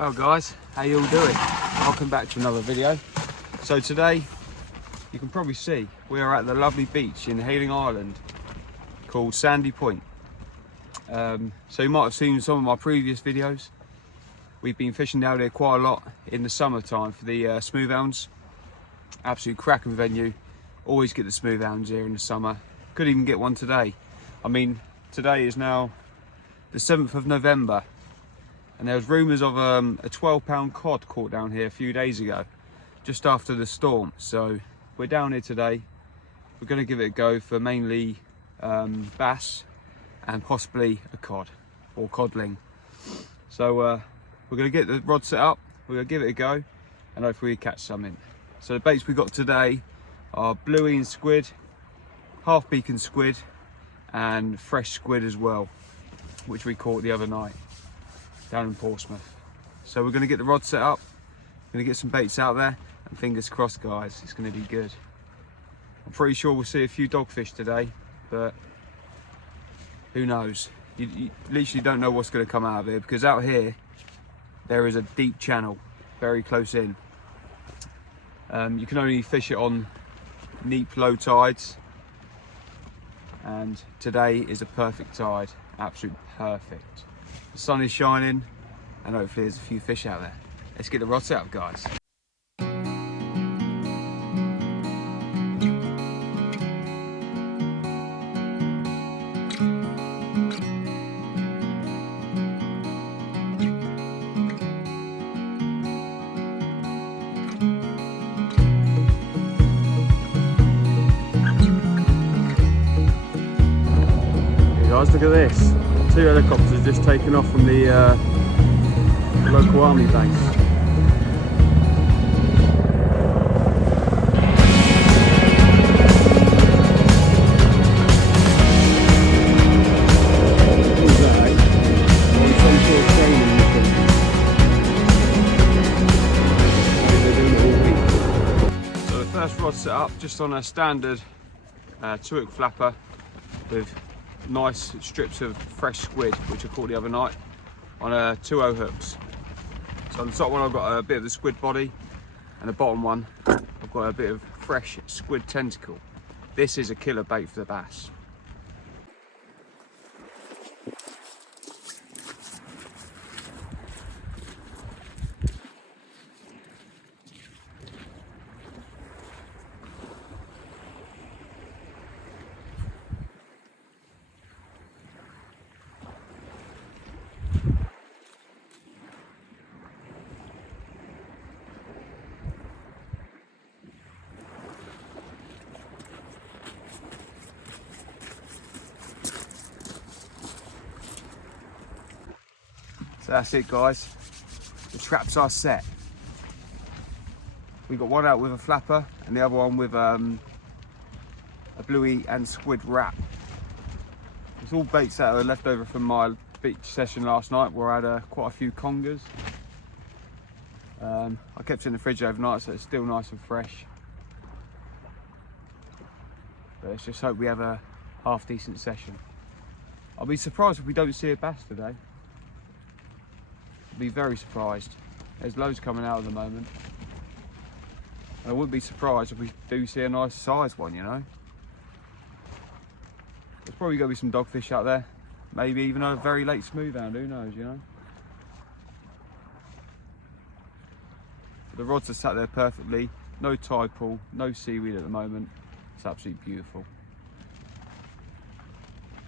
Well guys, how you all doing? Welcome back to another video. So today, you can probably see, we are at the lovely beach in Hayling Island called Sandy Point. So you might have seen some of my previous videos. We've been fishing down here quite a lot in the summertime for the smooth hounds. Absolute cracking venue. Always get the smooth hounds here in the summer. Could even get one today. I mean, today is now the 7th of November. And there was rumours of a 12-pound cod caught down here a few days ago, just after the storm. So we're down here today. We're going to give it a go for mainly bass and possibly a cod or codling. So we're going to get the rod set up, we're going to give it a go, and hopefully we catch something. So the baits we got today are bluey and squid, half beak and squid, and fresh squid as well, which we caught the other night down in Portsmouth. So we're going to get the rod set up, going to get some baits out there, and fingers crossed guys, it's going to be good. I'm pretty sure we'll see a few dogfish today, but who knows. You literally don't know what's going to come out of it, because out here there is a deep channel very close in. You can only fish it on neap low tides, and today is a perfect tide, absolute perfect. The sun is shining, and hopefully there's a few fish out there. Let's get the rod set up, guys. Hey guys, look at this. 2 helicopters just taken off from the local army base. So the first rod set up just on a standard 2-hook flapper with nice strips of fresh squid, which I caught the other night on 2-0 hooks. So on the top one I've got a bit of the squid body, and the bottom one I've got a bit of fresh squid tentacle. This is a killer bait for the bass. So that's it guys, the traps are set. We got one out with a flapper and the other one with a bluey and squid wrap. It's all baits that are left over from my beach session last night, where I had quite a few congers. I kept it in the fridge overnight, so it's still nice and fresh. But let's just hope we have a half decent session. I'll be surprised if we don't see a bass today. Be very surprised. There's loads coming out at the moment. I wouldn't be surprised if we do see a nice size one, you know. There's probably going to be some dogfish out there, maybe even a very late smooth hound, who knows, you know. The rods are sat there perfectly, no tide pool, no seaweed at the moment. It's absolutely beautiful.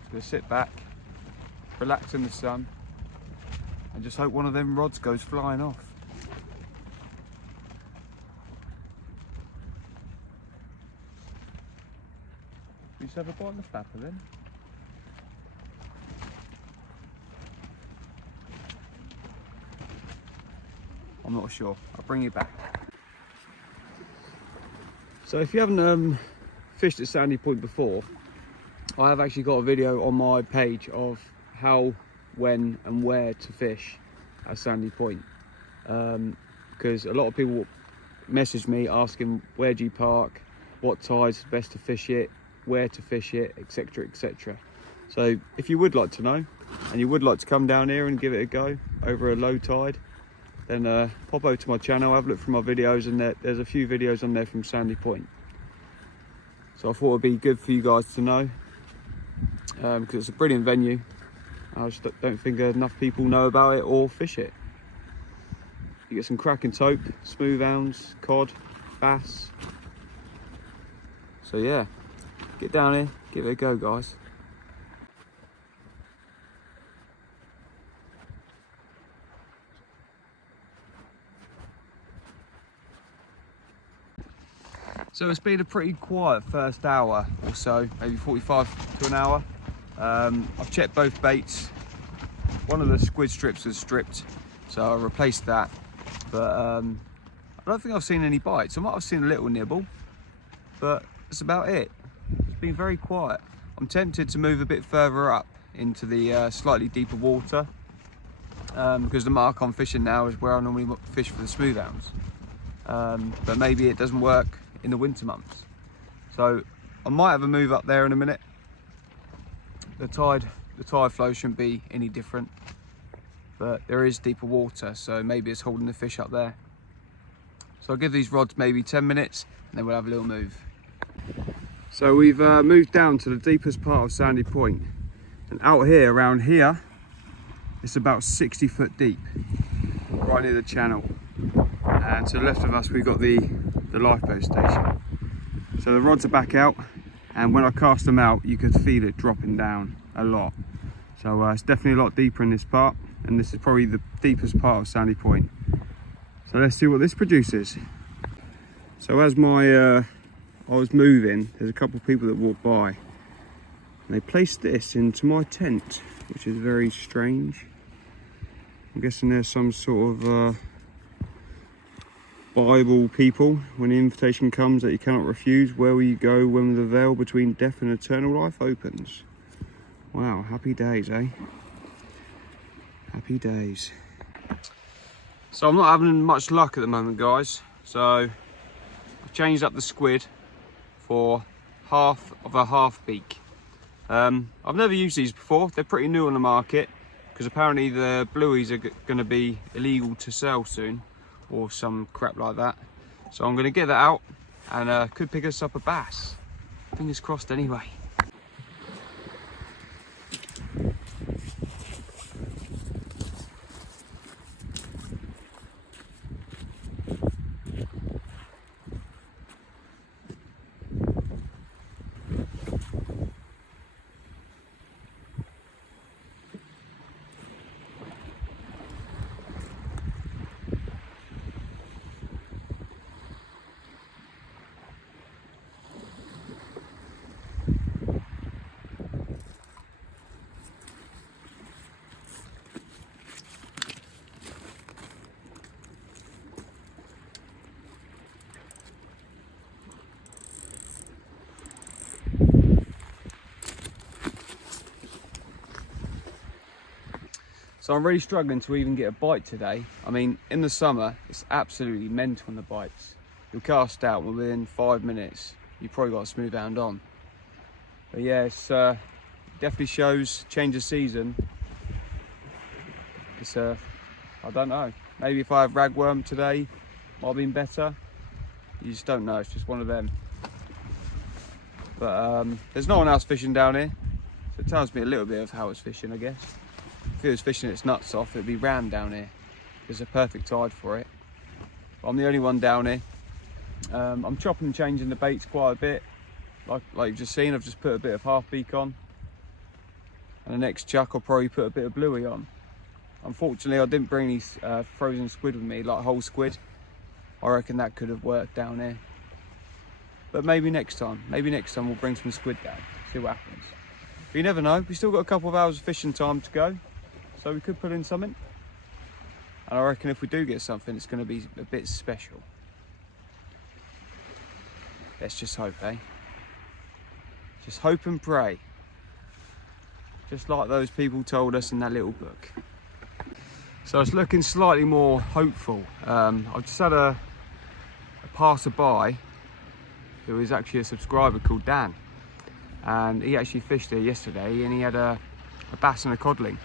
Just going to sit back, relax in the sun, and just hope one of them rods goes flying off. We just have a bite on the flapper then. I'm not sure, I'll bring you back. So if you haven't fished at Sandy Point before, I have actually got a video on my page of how, when and where to fish at Sandy Point, because a lot of people message me asking where do you park, what tide's best to fish it, where to fish it, etc, etc. So if you would like to know and you would like to come down here and give it a go over a low tide, then pop over to my channel, have a look through my videos, and there's a few videos on there from Sandy Point. So I thought it'd be good for you guys to know, because it's a brilliant venue. I just don't think enough people know about it or fish it. You get some cracking tope, smooth hounds, cod, bass. So yeah, get down here, give it a go, guys. So it's been a pretty quiet first hour or so, maybe 45 to an hour. I've checked both baits. One of the squid strips was stripped, so I replaced that. But I don't think I've seen any bites. I might have seen a little nibble, but that's about it. It's been very quiet. I'm tempted to move a bit further up into the slightly deeper water, because the mark I'm fishing now is where I normally fish for the smooth hounds. But maybe it doesn't work in the winter months. So I might have a move up there in a minute. The tide flow shouldn't be any different, but there is deeper water, so maybe it's holding the fish up there. So I'll give these rods maybe 10 minutes and then we'll have a little move. So we've moved down to the deepest part of Sandy Point, and out here, around here, it's about 60 foot deep, right near the channel. And to the left of us we've got the lifeboat station. So the rods are back out, and when I cast them out you could feel it dropping down a lot. So it's definitely a lot deeper in this part, and this is probably the deepest part of Sandy Point. So let's see what this produces. So as I was moving, there's a couple of people that walked by, and they placed this into my tent, which is very strange. I'm guessing there's some sort of Bible people, when the invitation comes that you cannot refuse, where will you go when the veil between death and eternal life opens? Wow, happy days, eh? Happy days. So I'm not having much luck at the moment, guys. So I've changed up the squid for half of a half beak. I've never used these before. They're pretty new on the market, because apparently the blueies are going to be illegal to sell soon, or some crap like that. So I'm going to get that out, and could pick us up a bass. Fingers crossed anyway. So I'm really struggling to even get a bite today. I mean, in the summer, it's absolutely mental on the bites. You'll cast out within 5 minutes. You've probably got a smooth hound on. But yeah, it's definitely shows change of season. It's I don't know. Maybe if I have ragworm today, might have been better. You just don't know. It's just one of them. But there's no one else fishing down here, so it tells me a little bit of how it's fishing, I guess. If it was fishing its nuts off, it'd be rammed down here. There's a perfect tide for it. But I'm the only one down here. I'm chopping and changing the baits quite a bit. Like you've just seen, I've just put a bit of half beak on. And the next chuck I'll probably put a bit of bluey on. Unfortunately, I didn't bring any frozen squid with me, like whole squid. I reckon that could have worked down here. But maybe next time we'll bring some squid down, see what happens. But you never know, we've still got a couple of hours of fishing time to go. So we could put in something. And I reckon if we do get something, it's going to be a bit special. Let's just hope, eh? Just hope and pray. Just like those people told us in that little book. So it's looking slightly more hopeful. I've just had a passerby who is actually a subscriber called Dan. And he actually fished here yesterday, and he had a bass and a codling.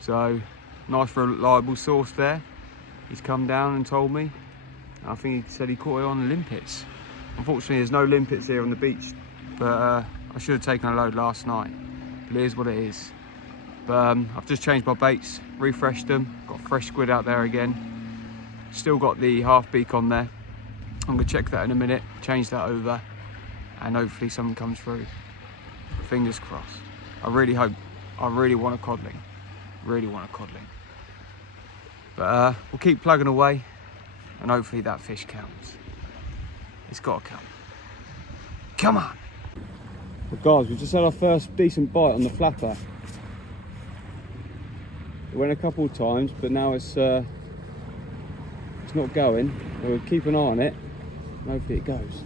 So nice reliable source there. he's come down and told me. I think he said he caught it on limpets. Unfortunately, there's no limpets here on the beach, but I should have taken a load last night. But it is what it is. But I've just changed my baits, refreshed them, got fresh squid out there again. Still got the half beak on there. I'm gonna check that in a minute, change that over, and hopefully something comes through. Fingers crossed. I really hope. I really want a codling. Really want a codling. But we'll keep plugging away, and hopefully that fish counts. It's got to count. Come on. But guys, we've just had our first decent bite on the flapper. It went a couple of times, but now it's not going. We'll keep an eye on it, and hopefully it goes.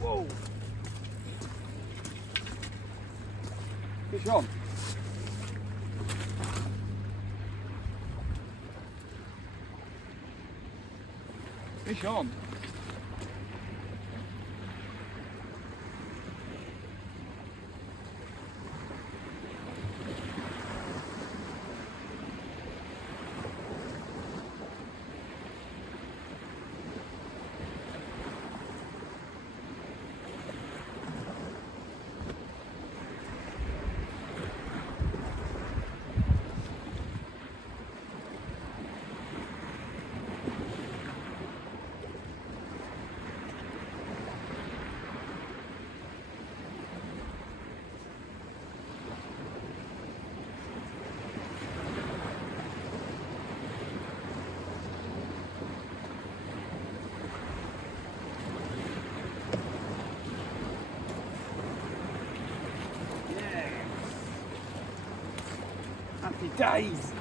Whoa! Fish on. Fish on. Happy days!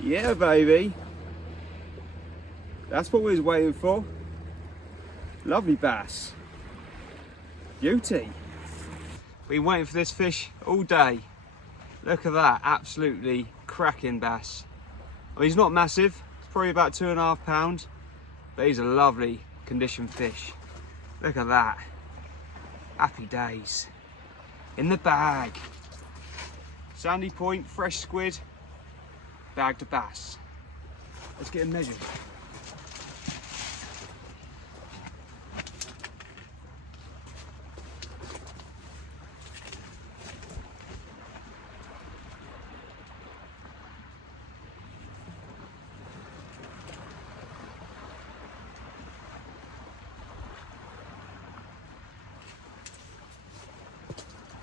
Yeah, baby. That's what we was waiting for. Lovely bass. Beauty. Been waiting for this fish all day. Look at that, absolutely cracking bass. Well, he's not massive, it's probably about 2.5 pounds, but he's a lovely condition fish. Look at that. Happy days. In the bag. Sandy Point, fresh squid. Bagged a bass. Let's get him measured.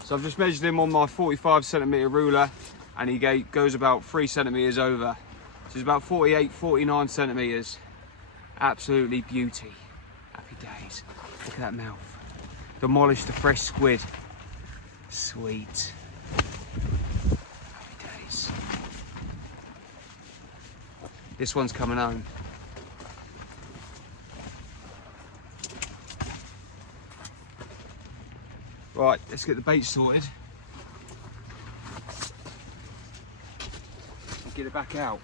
So I've just measured him on my 45cm ruler, and he goes about 3 centimeters over. So it's about 48, 49 centimeters. Absolutely beauty. Happy days. Look at that mouth. Demolished the fresh squid. Sweet. Happy days. This one's coming home. Right, let's get the bait sorted. Get it back out.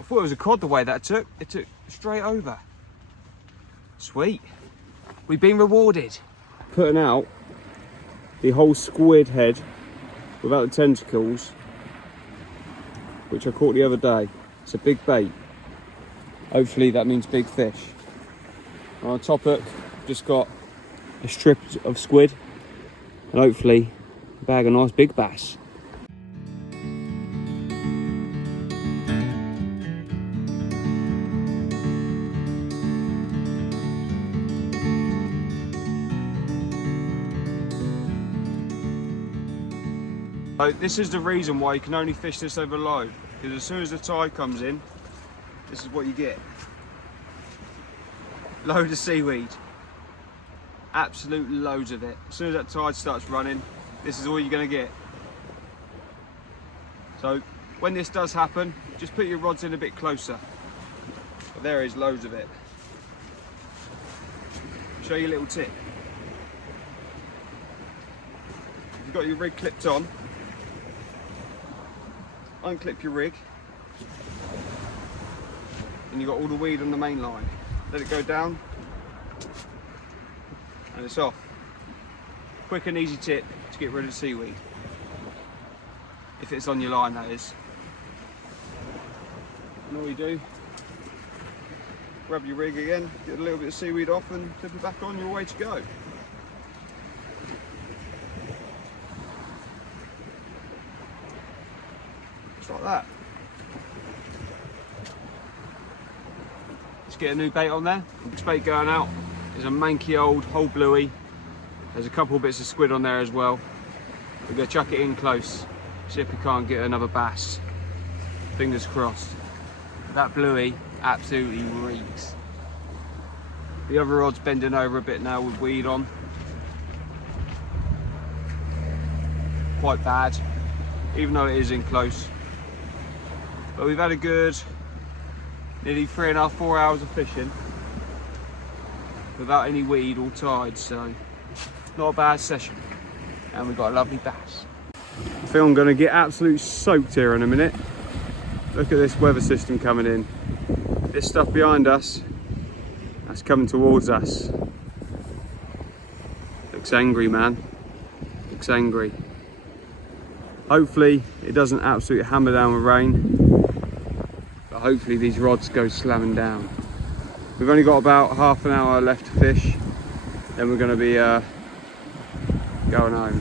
I thought it was a cod the way that took. It took straight over. Sweet. We've been rewarded. Putting out the whole squid head without the tentacles, which I caught the other day. It's a big bait. Hopefully that means big fish. On top hook, just got a strip of squid, and hopefully bag a nice big bass. So this is the reason why you can only fish this over low, because as soon as the tide comes in, this is what you get. Load of seaweed. Absolute loads of it. As soon as that tide starts running, this is all you're going to get. So when this does happen, just put your rods in a bit closer. But there is loads of it. Show you a little tip. If you've got your rig clipped on, unclip your rig, and you've got all the weed on the main line. Let it go down, and it's off. Quick and easy tip to get rid of seaweed. If it's on your line, that is. And all you do, grab your rig again, get a little bit of seaweed off and flip it back on, you're way to go. Just like that. Let's get a new bait on there. This bait going out is a manky old whole bluey. There's a couple bits of squid on there as well. We're going to chuck it in close, see if we can't get another bass. Fingers crossed. That bluey absolutely reeks. The other rod's bending over a bit now with weed on. Quite bad, even though it is in close. But we've had a good nearly 3.5 to 4 hours of fishing without any weed or tide, so not a bad session. And we've got a lovely bass. I feel I'm going to get absolutely soaked here in a minute. Look at this weather system coming in. This stuff behind us, that's coming towards us. Looks angry, man. Looks angry. Hopefully it doesn't absolutely hammer down with rain, but hopefully these rods go slamming down. We've only got about half an hour left to fish, then we're going to be going home.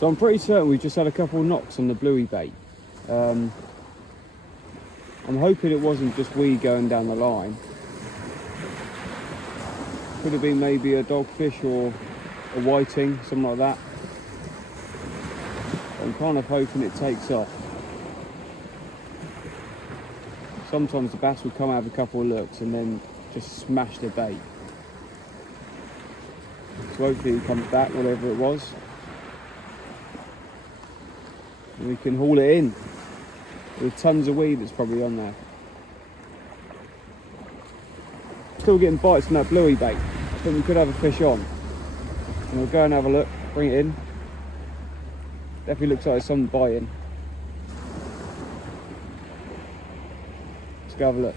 So I'm pretty certain we've just had a couple of knocks on the bluey bait. I'm hoping it wasn't just weed going down the line. Could have been maybe a dogfish or a whiting, something like that. I'm kind of hoping it takes off. Sometimes the bass will come out of a couple of looks and then just smash the bait. So hopefully it comes back, whatever it was, and we can haul it in. There's tons of weed that's probably on there. Still getting bites from that bluey bait. I think we could have a fish on. And we'll go and have a look, bring it in. Definitely looks like there's something biting. Let's go have a look.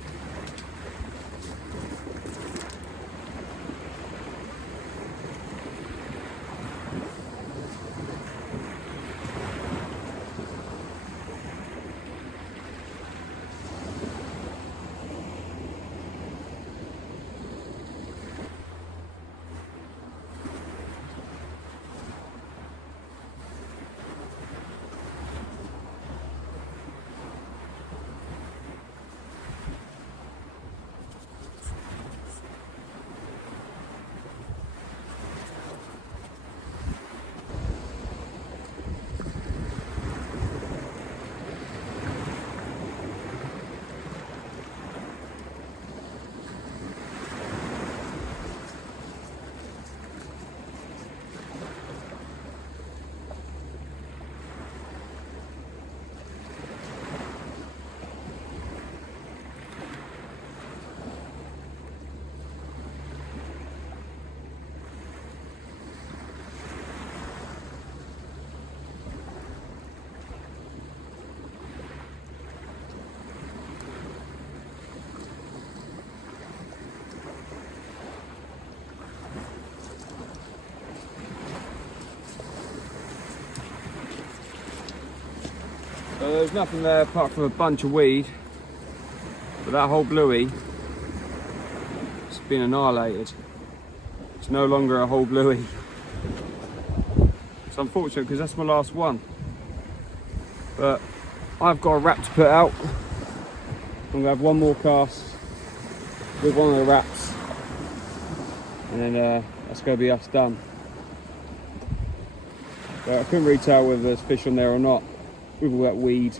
So there's nothing there apart from a bunch of weed, but that whole bluey, it's been annihilated. It's no longer a whole bluey. It's unfortunate because that's my last one. But I've got a wrap to put out. I'm gonna have one more cast with one of the wraps, and then that's gonna be us done. But I couldn't really tell whether there's fish on there or not with all that weed.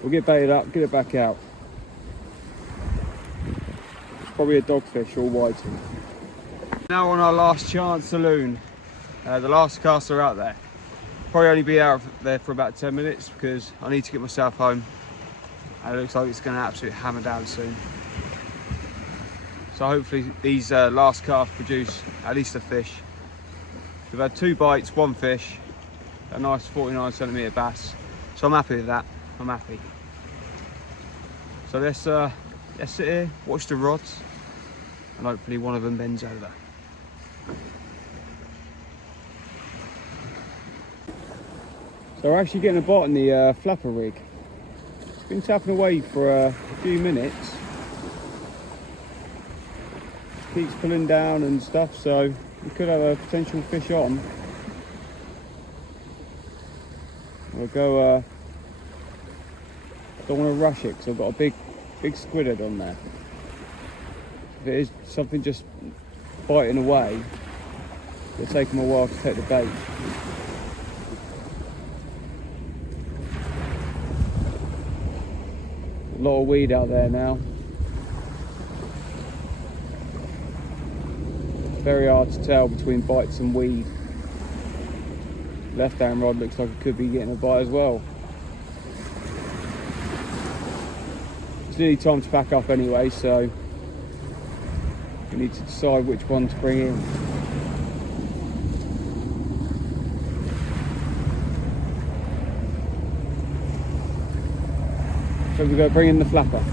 We'll get baited up, get it back out. It's probably a dogfish or whiting. Now on our last chance saloon. The last caster out there. Probably only be out there for about 10 minutes because I need to get myself home. And it looks like it's going to absolutely hammer down soon. So hopefully these last casts produce at least a fish. We've had 2 bites, 1 fish, a nice 49cm bass. So I'm happy with that. I'm happy. So let's sit here, watch the rods, and hopefully one of them bends over. So we're actually getting a bite on the flapper rig. It's been tapping away for a few minutes. Keeps pulling down and stuff, so we could have a potential fish on. We'll go, I don't want to rush it because I've got a big squid head on there. If it is something just biting away, it'll take them a while to take the bait. A lot of weed out there now. Very hard to tell between bites and weed. Left hand rod looks like it could be getting a bite as well. It's nearly time to pack up anyway, so we need to decide which one to bring in. So we're going to bring in the flapper.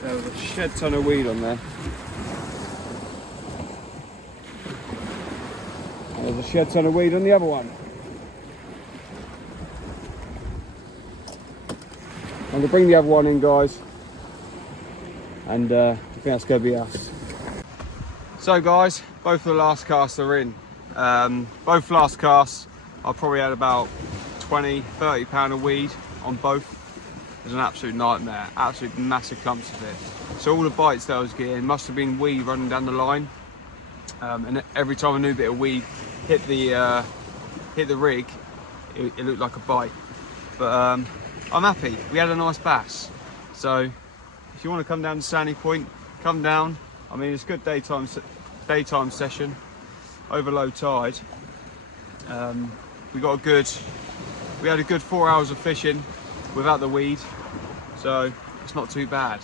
There was a shed ton of weed on there. There's a shed ton of weed on the other one. I'm going to bring the other one in, guys, and I think that's going to be us. So guys, both of the last casts are in. Both last casts, I probably had about 20-30 pound of weed on both. It was an absolute nightmare, absolute massive clumps of it. So all the bites that I was getting must have been weed running down the line. And every time a new bit of weed hit the rig, it looked like a bite. But I'm happy. We had a nice bass. So if you want to come down to Sandy Point, come down. I mean, it's a good daytime session over low tide. We had a good 4 hours of fishing without the weed, so it's not too bad.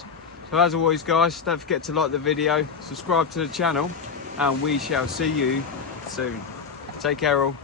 So as always, guys, don't forget to like the video, subscribe to the channel, and we shall see you soon. Take care all.